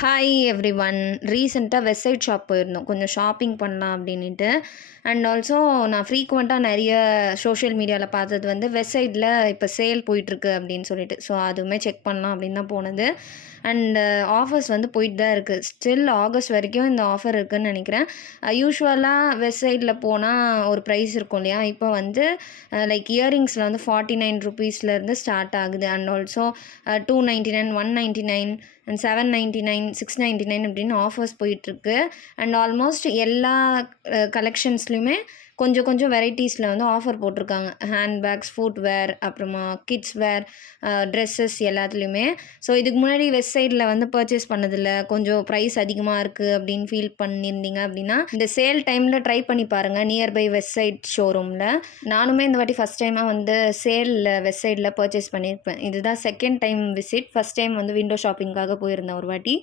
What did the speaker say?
Hi everyone. ரீசெண்டாக website shop போயிருந்தோம். கொஞ்சம் ஷாப்பிங் பண்ணலாம் அப்படின்ட்டு. அண்ட் ஆல்சோ நான் ஃப்ரீக்வெண்ட்டாக நிறைய சோஷியல் மீடியாவில் பார்த்தது வந்து வெப்சைட்டில் இப்போ சேல் போயிட்டுருக்கு அப்படின்னு சொல்லிட்டு. ஸோ அதுவுமே செக் பண்ணலாம் அப்படின்னு தான் போனது. அண்டு ஆஃபர்ஸ் வந்து போயிட்டு தான் இருக்குது. ஸ்டில் ஆகஸ்ட் வரைக்கும் இந்த ஆஃபர் இருக்குதுன்னு நினைக்கிறேன். யூஸ்வலாக வெப்சைட்டில் போனால் ஒரு ப்ரைஸ் இருக்கும் இல்லையா? இப்போ வந்து லைக் இயரிங்ஸில் வந்து 49 ருபீஸ்லேருந்து ஸ்டார்ட் ஆகுது. அண்ட் ஆல்சோ 299, 199 அண்ட் 799, 699 அப்படின்னு ஆஃபர்ஸ் போயிட்டுருக்கு. அண்ட் ஆல்மோஸ்ட் எல்லா கலெக்ஷன்ஸ்லையுமே கொஞ்சம் கொஞ்சம் வெரைட்டிஸில் வந்து ஆஃபர் போட்டிருக்காங்க. ஹேண்ட் பேக்ஸ், ஃபுட்வேர், அப்புறமா கிட்ஸ் வேர், ட்ரெஸ்ஸஸ் எல்லாத்துலேயுமே. ஸோ இதுக்கு முன்னாடி வெப்சைட்டில் வந்து பர்ச்சேஸ் பண்ணதில்ல, கொஞ்சம் ப்ரைஸ் அதிகமாக இருக்குது அப்படின்னு ஃபீல் பண்ணியிருந்தீங்க அப்படின்னா இந்த சேல் டைமில் ட்ரை பண்ணி பாருங்கள் நியர்பை வெப்சைட் ஷோரூமில். நானுமே இந்த வாட்டி ஃபஸ்ட் டைமாக வந்து சேலில் வெப்சைட்டில் பர்ச்சேஸ் பண்ணியிருப்பேன். இதுதான் second time visit. First time வந்து விண்டோ ஷாப்பிங்காக போயிருந்தேன் ஒரு வாட்டி.